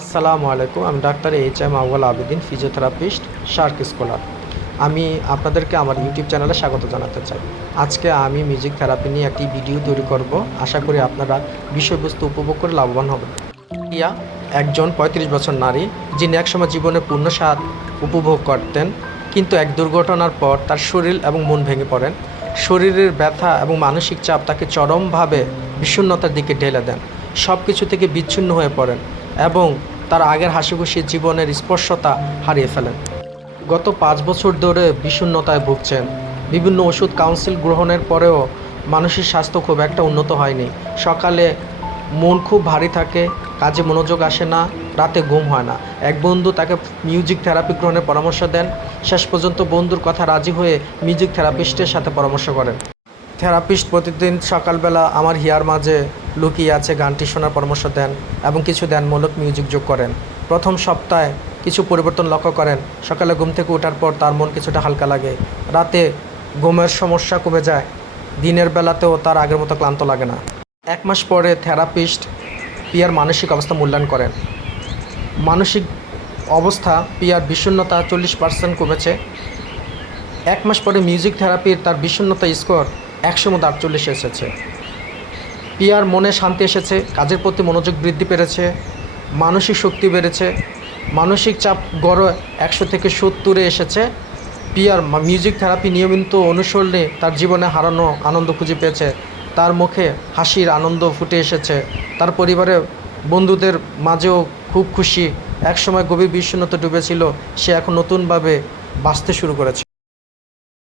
আসসালামু আলাইকুম, আমি doctor H M Awal Abedin physiotherapist shark scholar আমি আপনাদেরকে আমার ইউটিউব চ্যানেলে স্বাগত জানাতে চাই। আজকে আমি মিউজিক থেরাপি নিয়ে একটি ভিডিও তৈরি করব। আশা করি আপনারা বিষয়বস্তু উপভোগ করে লাভবান হবেন। ইয়া, একজন পঁয়ত্রিশ বছর নারী, যিনি একসময় জীবনে পূর্ণ স্বাদ উপভোগ করতেন, কিন্তু এক দুর্ঘটনার পর তার শরীর এবং মন ভেঙে পড়েন। শরীরের ব্যথা এবং মানসিক চাপ তাকে চরমভাবে বিষণ্ণতার দিকে ঢেলে দেন। সব কিছু থেকে বিচ্ছিন্ন হয়ে পড়েন। এবং তার আগের হাসিখুশি জীবনের স্পর্শতা হারিয়ে ফেলেন। গত পাঁচ বছর ধরে বিষণ্ণতায় ভুগছেন। বিভিন্ন ওষুধ কাউন্সিল গ্রহণের পরেও মানুষের স্বাস্থ্য খুব একটা উন্নত হয়নি। সকালে মন খুব ভারী থাকে, কাজে মনোযোগ আসে না, রাতে ঘুম হয় না। এক বন্ধু তাকে মিউজিক থেরাপি গ্রহণের পরামর্শ দেন। শেষ পর্যন্ত বন্ধুর কথা রাজি হয়ে মিউজিক থেরাপিস্টের সাথে পরামর্শ করেন। থেরাপিস্ট প্রতিদিন সকালবেলা আমার হিয়ার মাঝে লুকিয়ে আছে গানটি শোনার পরামর্শ দেন এবং কিছু ধ্যানমূলক মিউজিক যোগ করেন। প্রথম সপ্তাহে কিছু পরিবর্তন লক্ষ্য করেন। সকালে ঘুম থেকে ওঠার পর তার মন কিছুটা হালকা লাগে। রাতে ঘুমের সমস্যা কমে যায়। দিনের বেলাতেও তার আগের মতো ক্লান্ত লাগে না। এক মাস পরে থেরাপিস্ট পিয়ার মানসিক অবস্থা মূল্যায়ন করেন। মানসিক অবস্থা পিয়ার বিষণ্ণতা চল্লিশ পার্সেন্ট কমেছে। এক মাস পরে মিউজিক থেরাপির তার বিষণ্ণতা স্কোর একশো মধ্যে আটচল্লিশে এসেছে। পিয়ার মনে শান্তি এসেছে, কাজের প্রতি মনোযোগ বৃদ্ধি পেরেছে, মানসিক শক্তি বেড়েছে, মানসিক চাপ গড় একশো থেকে সত্তরে এসেছে। পিয়ার মিউজিক থেরাপি নিয়মিত অনুসরণে তার জীবনে হারানো আনন্দ খুঁজে পেয়েছে। তার মুখে হাসির আনন্দ ফুটে এসেছে। তার পরিবারে বন্ধুদের মাঝেও খুব খুশি। একসময় গভীর বিষণ্ণতা ডুবেছিল। সে এখন নতুনভাবে বাঁচতে শুরু করেছে।